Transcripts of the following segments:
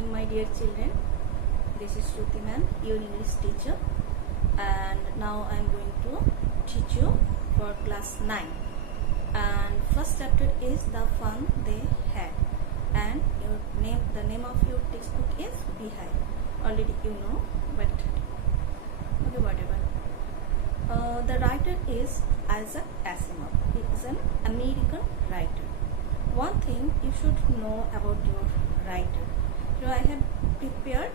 morning, my dear children. This is Shruti ma'am, your English teacher, and now I am going to teach you for class 9. And first chapter is the fun they had, and the name of your textbook is Beehive. Already you know, but okay, whatever. The writer is Isaac Asimov. He is an American writer. One thing you should know about your writer. So I have prepared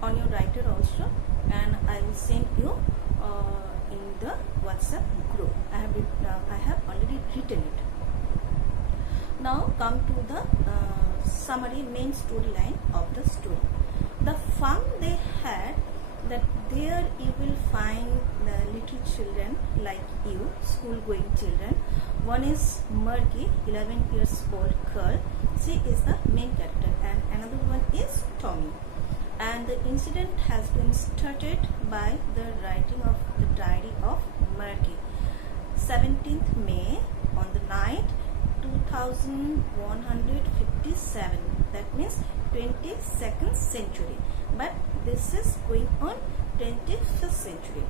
on your writer also, and I will send you in the WhatsApp group. I have already written it. Now come to the summary, main storyline of the story. The fun they had, that there you will find the little children like you, school-going children. One is Margie, 11 years old girl. She is the main character, and another one is Tommy. And the incident has been started by the writing of the diary of Margie. 17th May on the night 2157. That means 22nd century. But this is going on 21st century.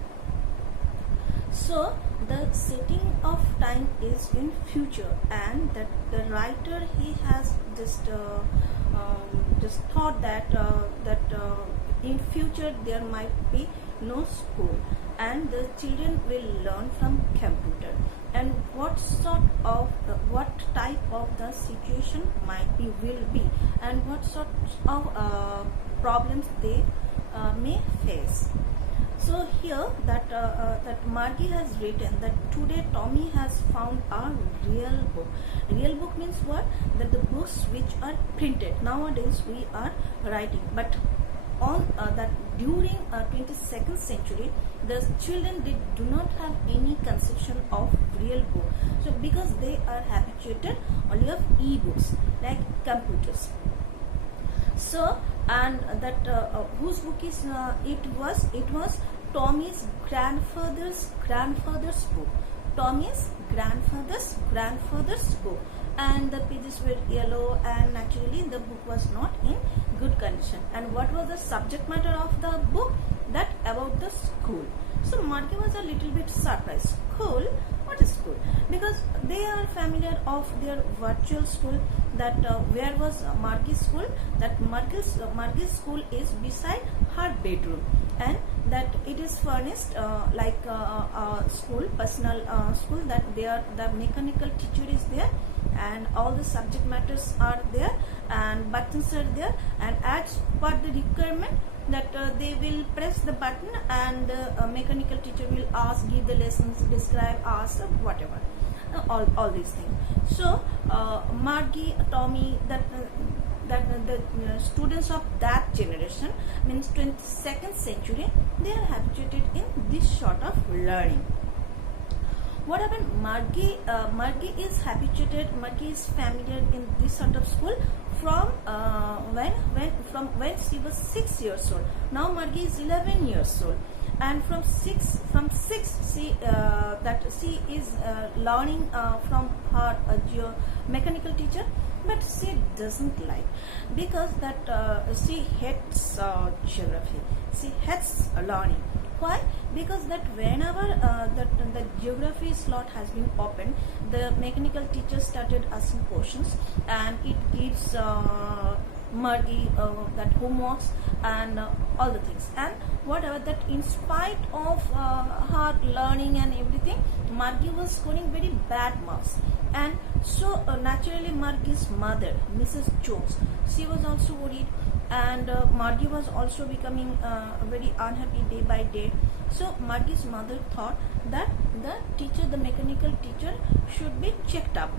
So the setting of time is in future, and that the writer, he has just thought that in future there might be no school, and the children will learn from computer, and what type of the situation might be, will be, and what sort of problems they may face. So here that Margie has written that today Tommy has found a real book. Real book means what? That the books which are printed. Nowadays we are writing, but on that during 22nd century, the children, they do not have any conception of real book. So because they are habituated only of e-books like computers. So, and that whose book is it was Tommy's grandfather's book. Tommy's grandfather's book, and the pages were yellow, and naturally the book was not in good condition. And what was the subject matter of the book? That about the school. So Margie was a little bit surprised. School? What is school? Because they are familiar of their virtual school. That where was Margie's school? That Margie's school is beside her bedroom, and that it is furnished like a school, personal school. That there the mechanical teacher is there, and all the subject matters are there, and buttons are there, and as per the requirement, that they will press the button, and the mechanical teacher will give the lessons, describe, ask, whatever, all these things. So Margie, Tommy, the students of that generation, means 22nd century, they are habituated in this sort of learning. What happened? Margie is habituated. Margie is familiar in this sort of school from when she was 6 years old. Now Margie is 11 years old, and from six she is learning from her mechanical teacher, but she doesn't like, because that she hates geography. She hates learning. Why? Because that whenever the geography slot has been opened, the mechanical teacher started asking questions, and it gives Margie that homeworks and all the things, and whatever, that in spite of her learning and everything, Margie was scoring very bad marks. And so naturally Margie's mother, Mrs. Jones, she was also worried, and Margie was also becoming very unhappy day by day. So Margie's mother thought that the mechanical teacher should be checked up,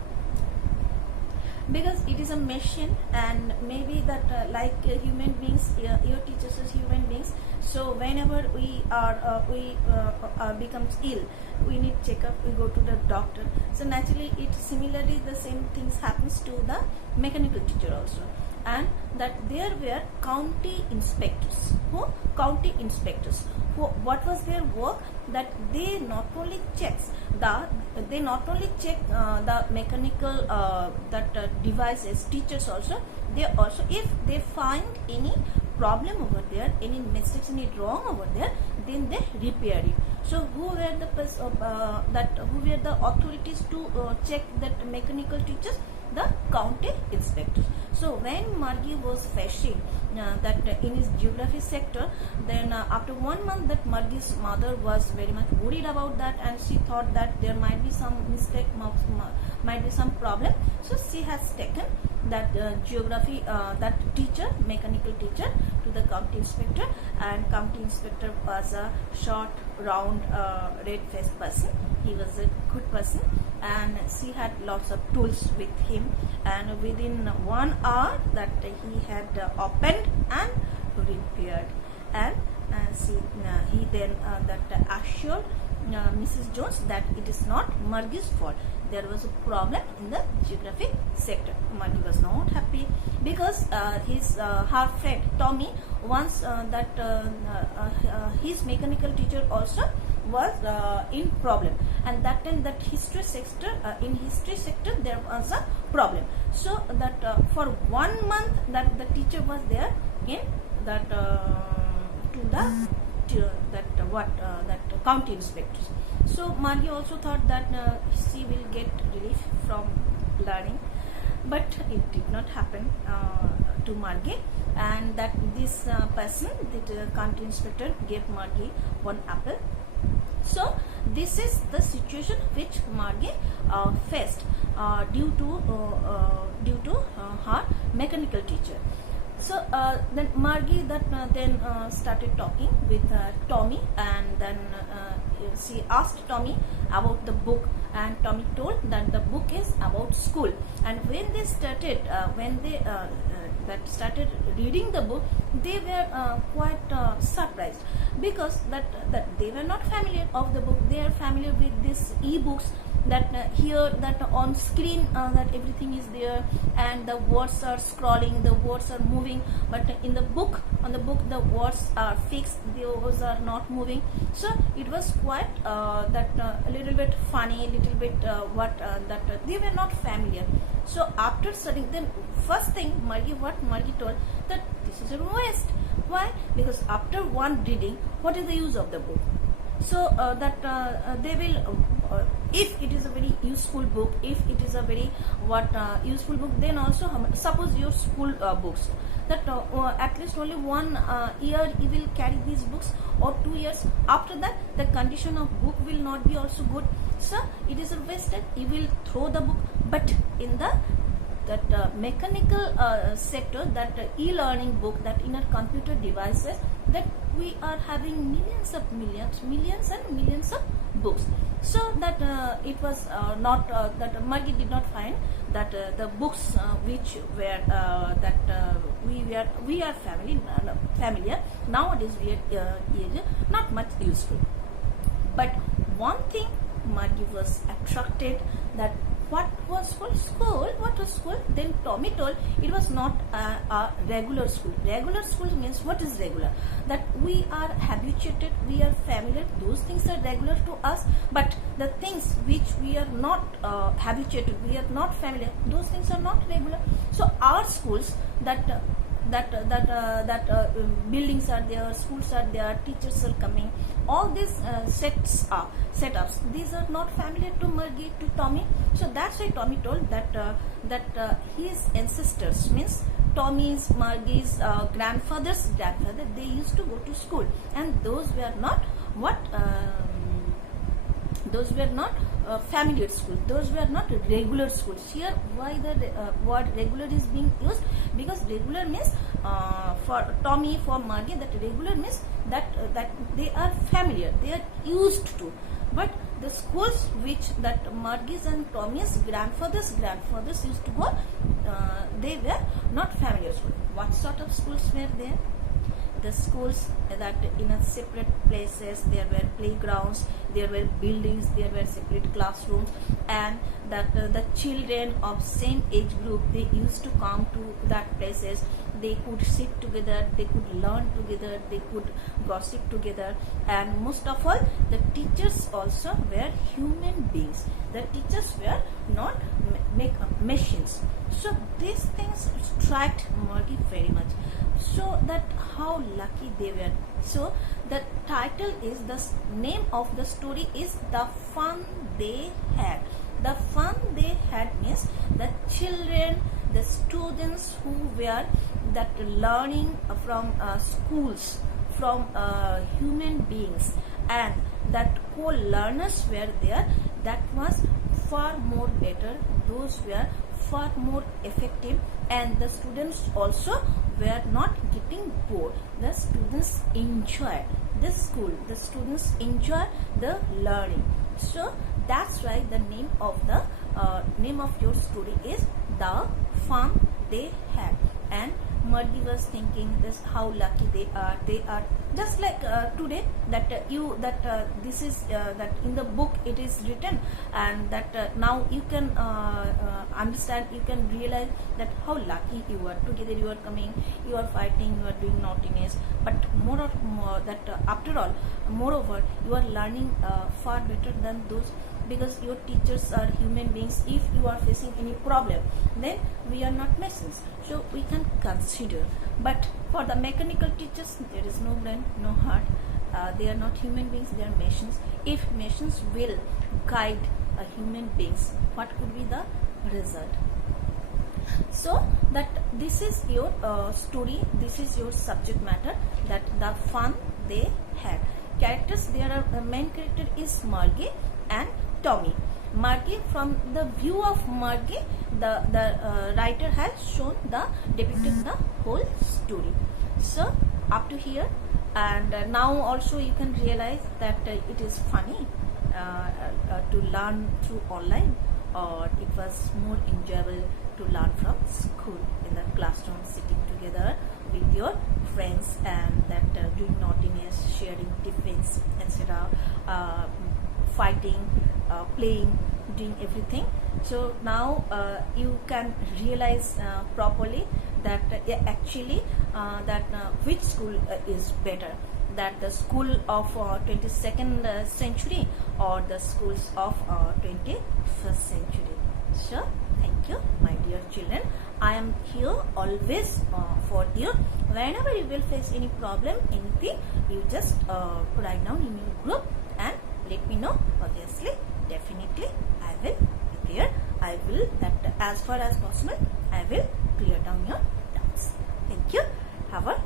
because it is a machine, and maybe that like human beings, your teachers as human beings. So whenever we becomes ill, we need checkup, we go to the doctor. So naturally, it similarly the same things happens to the mechanical teacher also. and that there were county inspectors. Who? County inspectors. What was their work? That they not only check the mechanical devices. Teachers also, they also, if they find any problem over there, any mistakes, any wrong over there, then they repair it. So who were the authorities to check that mechanical teachers? The county inspectors. So when Margie was facing that in his geography sector, then after 1 month, that Margie's mother was very much worried about that, and she thought that there might be some mistake, might be some problem. So she has taken that geography, that teacher, mechanical teacher, to the county inspector, and county inspector was a short, round, red-faced person. He was a good person, and she had lots of tools with him, and within 1 hour that he had opened and repaired, and he then assured Mrs. Jones that it is not Margie's fault. There was a problem in the geography sector. Margie was not happy because her friend Tommy, once his mechanical teacher also was in problem, and that time that history sector, in history sector there was a problem. So that for 1 month that the teacher was there in that that county inspectors. So Margie also thought that she will get relief from learning, but it did not happen to Margie, and that this person, the county inspector, gave Margie 1 apple. So this is the situation which Margie faced due to her mechanical teacher. So then Margie started talking with Tommy, and then she asked Tommy about the book, and Tommy told that the book is about school. And when they started started reading the book, they were quite surprised, because that they were not familiar of the book. They are familiar with these e-books, that here that on screen that everything is there, and the words are scrolling, the words are moving, but in the book, the words are fixed, those are not moving. So it was quite a little bit funny, little bit they were not familiar. So after studying, then first thing what Margie told, that this is a waste. Why? Because after one reading, what is the use of the book? So they will, if it is a very useful book, if it is a very useful book, then also suppose your school books, that at least only 1 year you will carry these books, or 2 years. After that, the condition of book will not be also good. So it is wasted. You will throw the book. But in the mechanical sector, that e-learning book, that in our computer devices, that we are having millions and millions of books. So that it was not that Margie did not find that the books which were we are familiar nowadays, we are not much useful. But one thing Margie was attracted, that what was called school, what was school? Then Tommy told it was not a regular school. Regular school means, what is regular? That we are habituated, we are familiar, those things are regular to us, but the things which we are not habituated, we are not familiar, those things are not regular. So our schools, buildings are there, schools are there, teachers are coming, all these setups, these are not familiar to Margie, to Tommy. So that's why Tommy told that his ancestors, means Tommy's, Margie's grandfather, they used to go to school, and those were not familiar schools, those were not regular schools. Here, why the word regular is being used? Because regular means for Tommy, for Margie, that regular means that they are familiar, they are used to. But the schools which that Margie's and Tommy's grandfathers used to go, they were not familiar schools. What sort of schools were there? The schools that in a separate places, there were playgrounds, there were buildings, there were separate classrooms, and that the children of same age group, they used to come to that places. They could sit together, they could learn together, they could gossip together, and most of all, the teachers also were human beings. The teachers were not machines. So these things struck Margie very much. So that how lucky they were. So the title is, the name of the story is The Fun They Had. The fun they had means the children, the students who were that learning from schools, from human beings, and that co-learners were there. That was far more better. Those were far more effective, and the students also were not getting bored. The students enjoy the school. The students enjoy the learning. So that's why the name of your story is The Fun They Had. And Margie was thinking this, how lucky they are. They are just like today, that this is that in the book it is written, and that now you can understand, you can realize that how lucky you are. Together you are coming, you are fighting, you are doing naughtiness, but after all, moreover, you are learning far better than those, because your teachers are human beings. If you are facing any problem, then we are not machines, so we can consider. But for the mechanical teachers, there is no brain, no heart. They are not human beings, they are machines. If machines will guide human beings, what could be the result? So that this is your story, this is your subject matter, that the fun they had. Characters, there are main character is Margie and Tommy. Margie, from the view of Margie, the writer has shown depicted the whole story. So up to here, and now also you can realize that it is funny to learn through online, or it was more enjoyable to learn from school in the classroom, sitting together with your friends, and that doing naughtiness, sharing tiffins, etc., fighting, playing, doing everything. So now you can realize properly that actually which school is better, that the school of 22nd century or the schools of 21st century. So thank you, my dear children. I am here always for you. Whenever you will face any problem, anything, you just write down in your group and let me know. Obviously, definitely I will be there. I will, that as far as possible, I will clear down your doubts. Thank you. Have a